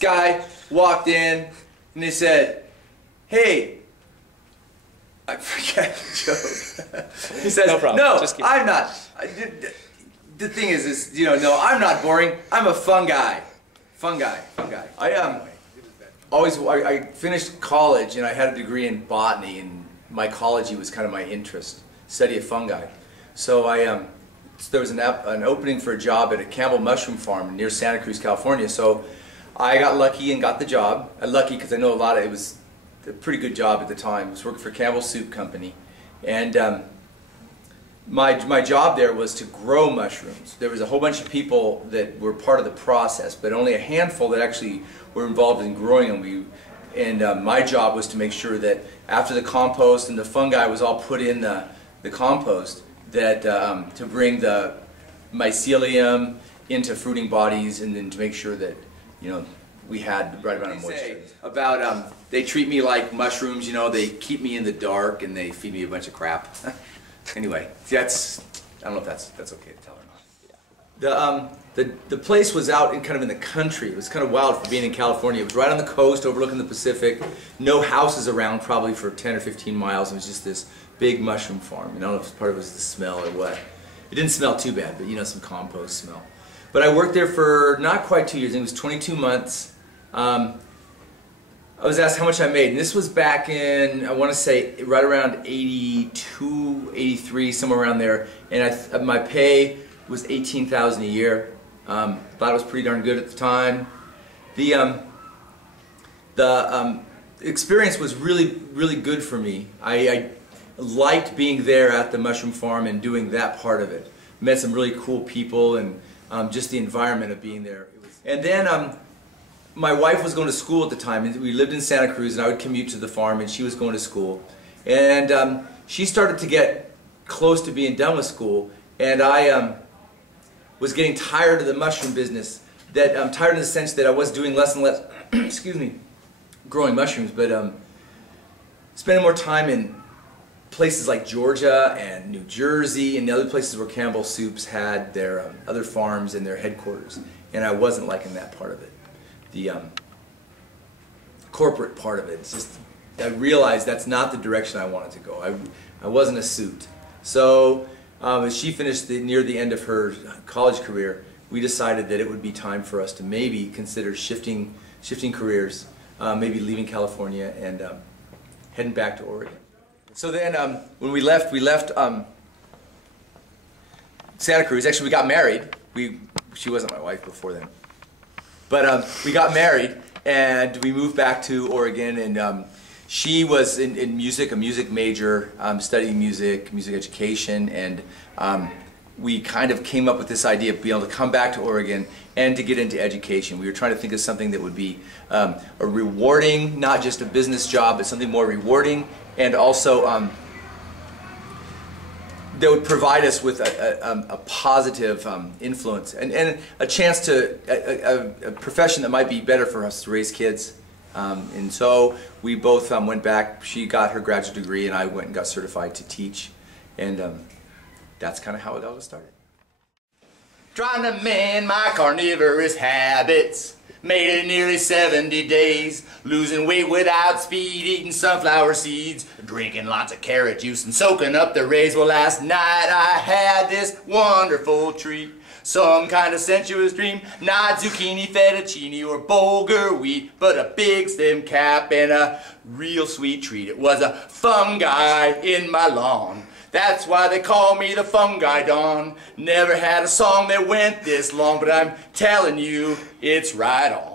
guy walked in and they said, "Hey," I forget the joke. He says, "No problem. No, Just keep I'm not. The thing is, you know, no, I'm not boring. I'm a fungi. Fungi. I finished college and I had a degree in botany, and mycology was kind of my interest, study of fungi. So there was an opening for a job at a Campbell mushroom farm near Santa Cruz, California. So I got lucky and got the job. Lucky because I know it was a pretty good job at the time. I was working for Campbell Soup Company, and my job there was to grow mushrooms. There was a whole bunch of people that were part of the process, but only a handful that actually were involved in growing them. My job was to make sure that after the compost and the fungi was all put in the compost, that to bring the mycelium into fruiting bodies, and then to make sure that, you know, we had the right amount of moisture. About they treat me like mushrooms, you know, they keep me in the dark and they feed me a bunch of crap. Anyway, I don't know if that's okay to tell or not. The place was out in kind of in the country. It was kind of wild for being in California. It was right on the coast, overlooking the Pacific. No houses around, probably for 10 or 15 miles. It was just this big mushroom farm. And I don't know if part of it was the smell or what. It didn't smell too bad, but you know, some compost smell. But I worked there for not quite 2 years. It was 22 months. I was asked how much I made, and this was back in, I want to say, right around 82, 83, somewhere around there. And my pay was $18,000 a year. Thought it was pretty darn good at the time. The experience was really good for me. I liked being there at the mushroom farm and doing that part of it. Met some really cool people, and just the environment of being there. And then my wife was going to school at the time, and we lived in Santa Cruz, and I would commute to the farm, and she was going to school. And she started to get close to being done with school, and I was getting tired of the mushroom business. Tired in the sense that I was doing less and less, excuse me, growing mushrooms, but spending more time in places like Georgia and New Jersey and the other places where Campbell Soups had their other farms and their headquarters. And I wasn't liking that part of it. The corporate part of it. It's just, I realized that's not the direction I wanted to go. I wasn't a suit. So as she finished near the end of her college career, we decided that it would be time for us to maybe consider shifting careers, maybe leaving California and heading back to Oregon. So then when we left Santa Cruz. Actually, we got married. She wasn't my wife before then. But we got married and we moved back to Oregon, and she was in music, a music major, studying music education, and we kind of came up with this idea of being able to come back to Oregon and to get into education. We were trying to think of something that would be a rewarding, not just a business job, but something more rewarding, and also that would provide us with a positive influence and a chance to a profession that might be better for us to raise kids. And so we both went back. She got her graduate degree, and I went and got certified to teach, and that's kind of how it all started. Trying to mend my carnivorous habits. Made it nearly 70 days, losing weight without speed, eating sunflower seeds, drinking lots of carrot juice and soaking up the rays. Well, last night I had this wonderful treat, some kind of sensuous dream, not zucchini, fettuccine, or bulgur wheat, but a big stem cap and a real sweet treat. It was a fungi in my lawn. That's why they call me the Fungi Don. Never had a song that went this long, but I'm telling you, it's right on.